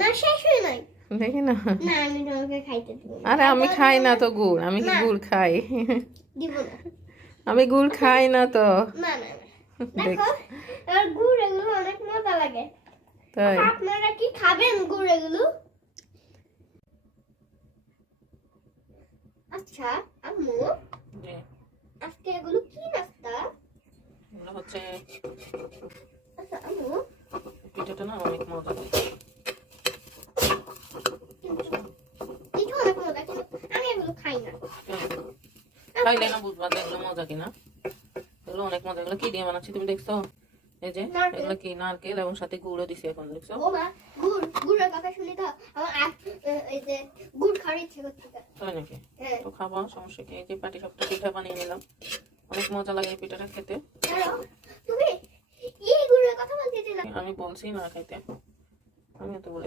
না শেষ হয় নাই। দেখি না। না আমি তোমাকে খাইতে দিব না। আরে আমি খাই না তো গুড়, আমি কি গুড় খাই? দিব না। আমি গুড় খাই না তো। না না না। দেখো আর গুড় এগুলো অনেক মজা লাগে। তাই আপনারা কি খাবেন গুড় এগুলো? আচ্ছা আম্মু আজকে এগুলো কি নাস্তা? এগুলো হচ্ছে আচ্ছা আম্মু পিঠাটা না অনেক মজা। এটা অনেক মজা কিন্তু আমি এগুলো খাই না। খাইলে না বুঝবা যে এগুলো মজা কিনা। এগুলো অনেক মজা। এগুলো কি দিয়ে বানাচ্ছি তুমি দেখছো? এই যে এগুলো কি নারকেল এবং সাথে গুড়ও দিছি এখন দেখছো? ও মা গুড়ের কথা শুনি তো আমার এই যে গুড় খাওয়ার ইচ্ছে করছে। তাই নাকি? হ্যাঁ তো খাবো, সমস্যা কি? এই যে পাটি সাপটা পিঠা বানিয়ে নিলাম, অনেক মজা লাগে এই পিঠাটা খেতে। তুমি এই গুড়ের কথা বলতে দিলা? আমি বলছি না খাইতে, আমি তো